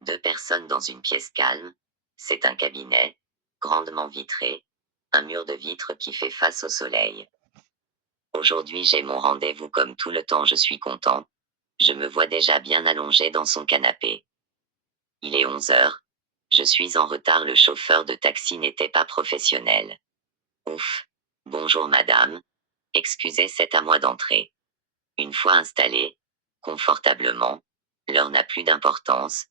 Deux personnes dans une pièce calme. C'est un cabinet, grandement vitré, un mur de vitre qui fait face au soleil. Aujourd'hui j'ai mon rendez-vous comme tout le temps je suis content. Je me vois déjà bien allongé dans son canapé. Il est 11 heures. Je suis en retard, le chauffeur de taxi n'était pas professionnel. Ouf. Bonjour madame. Excusez, c'est à moi d'entrer. Une fois installé, confortablement, l'heure n'a plus d'importance.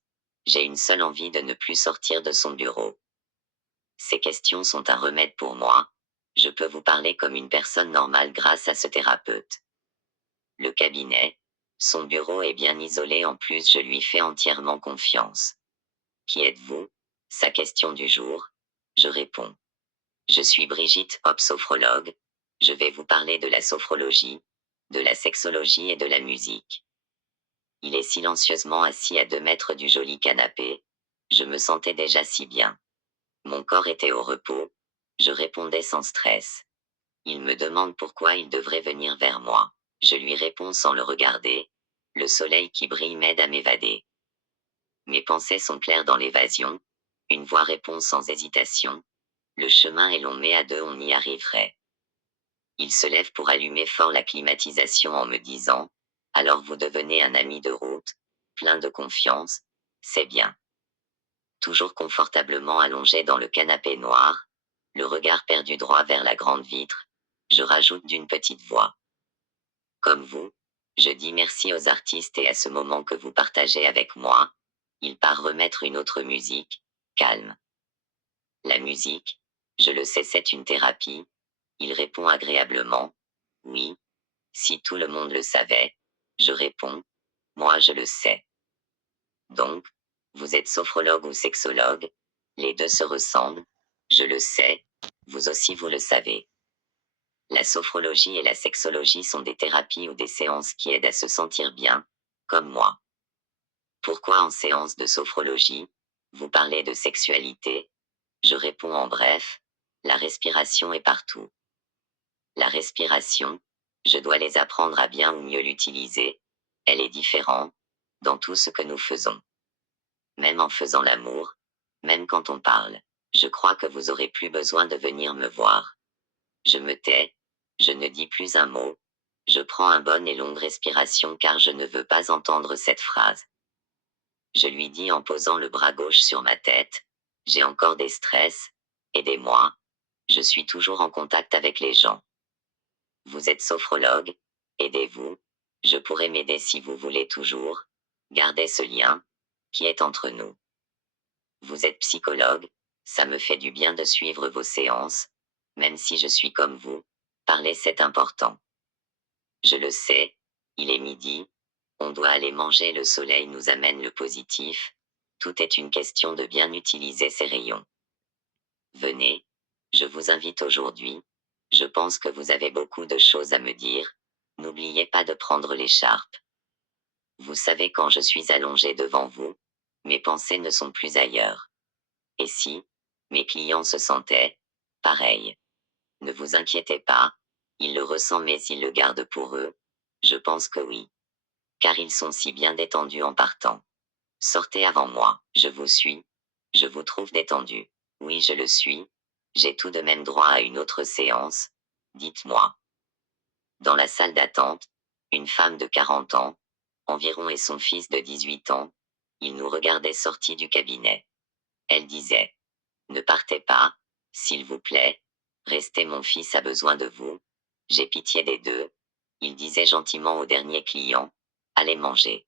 J'ai une seule envie, de ne plus sortir de son bureau. Ces questions sont un remède pour moi. Je peux vous parler comme une personne normale grâce à ce thérapeute. Le cabinet, son bureau est bien isolé, en plus je lui fais entièrement confiance. Qui êtes-vous? Sa question du jour. Je réponds. Je suis Brigitte Hop, sophrologue. Je vais vous parler de la sophrologie, de la sexologie et de la musique. Il est silencieusement assis à 2 mètres du joli canapé. Je me sentais déjà si bien. Mon corps était au repos. Je répondais sans stress. Il me demande pourquoi il devrait venir vers moi. Je lui réponds sans le regarder. Le soleil qui brille m'aide à m'évader. Mes pensées sont claires dans l'évasion. Une voix répond sans hésitation. Le chemin est long mais à deux on y arriverait. Il se lève pour allumer fort la climatisation en me disant: alors vous devenez un ami de route, plein de confiance, c'est bien. Toujours confortablement allongé dans le canapé noir, le regard perdu droit vers la grande vitre, je rajoute d'une petite voix. Comme vous, je dis merci aux artistes et à ce moment que vous partagez avec moi. Il part remettre une autre musique, calme. La musique, je le sais, c'est une thérapie. Il répond agréablement. Oui. Si tout le monde le savait. Je réponds. Moi je le sais. Donc, vous êtes sophrologue ou sexologue? Les deux se ressemblent. Je le sais. Vous aussi vous le savez. La sophrologie et la sexologie sont des thérapies ou des séances qui aident à se sentir bien, comme moi. Pourquoi en séance de sophrologie, vous parlez de sexualité? Je réponds en bref. La respiration est partout. La respiration, je dois les apprendre à bien ou mieux l'utiliser. Elle est différente, dans tout ce que nous faisons. Même en faisant l'amour, même quand on parle. Je crois que vous aurez plus besoin de venir me voir. Je me tais, je ne dis plus un mot. Je prends une bonne et longue respiration car je ne veux pas entendre cette phrase. Je lui dis en posant le bras gauche sur ma tête. J'ai encore des stress. Aidez-moi. Je suis toujours en contact avec les gens. Vous êtes sophrologue? Aidez-vous. Je pourrais m'aider si vous voulez toujours. Gardez ce lien, qui est entre nous. Vous êtes psychologue? Ça me fait du bien de suivre vos séances. Même si je suis comme vous. Parler c'est important. Je le sais. Il est midi. On doit aller manger, le soleil nous amène le positif. Tout est une question de bien utiliser ses rayons. Venez. Je vous invite aujourd'hui. Je pense que vous avez beaucoup de choses à me dire. N'oubliez pas de prendre l'écharpe. Vous savez, quand je suis allongé devant vous, mes pensées ne sont plus ailleurs. Et si mes clients se sentaient pareil? Ne vous inquiétez pas. Ils le ressentent mais ils le gardent pour eux. Je pense que oui. Car ils sont si bien détendus en partant. Sortez avant moi. Je vous suis. Je vous trouve détendu. Oui, je le suis. J'ai tout de même droit à une autre séance. Dites-moi. Dans la salle d'attente, une femme de 40 ans, environ, et son fils de 18 ans. Ils nous regardaient sortis du cabinet. Elle disait: ne partez pas, s'il vous plaît. Restez, mon fils a besoin de vous. J'ai pitié des deux. Il disait gentiment au dernier client: allez manger.